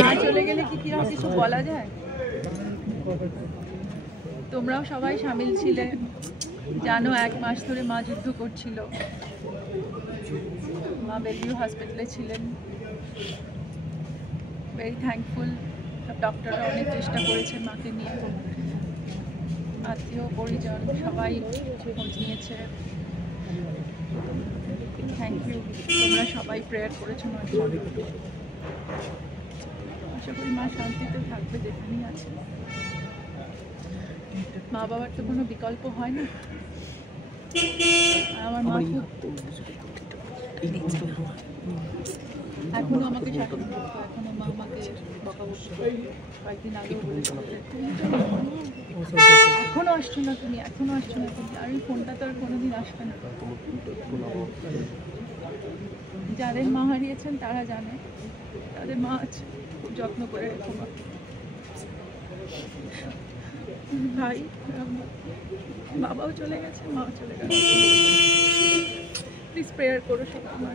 মা চলে গেলে কি কিরকম কিছু বলা যায়? তোমরাও সবাই সামিল ছিলে, জানো 1 মাস ধরে মা যুদ্ধ করছিল। মা বেলভিউ হসপিটালে ছিলেন। ভেরি থ্যাঙ্কফুল, ডক্টররা অনেক চেষ্টা করেছেন মাকে নিয়ে, আত্মীয় পরিজন সবাই খোঁজ নিয়েছে। থ্যাংক ইউ, তোমরা সবাই প্রেয়ার করেছো মার জন্য। আশা করি মা শান্তিতে থাকবে যেখানেই আছে। মা বাবার তো কোনো বিকল্প হয় না। আমার মা খুব এখনো আমাকে শাসন করতো, এখনো মা আমাকে বকাবকি করে। কয়েকদিন আগেও বলেছিল এখনো আসছো না তুমি, এখনো আসছো না তুমি। আর এই ফোনটা তো আর কোনোদিন আসবে না। যাদের মা হারিয়েছেন তারা জানে তাদের মা আছে, খুব যত্ন করে রেখো মা। ভাই বাবাও চলে গেছে, মাও চলে গেছে। প্লিজ প্রেয়ার করো সবাই আমার।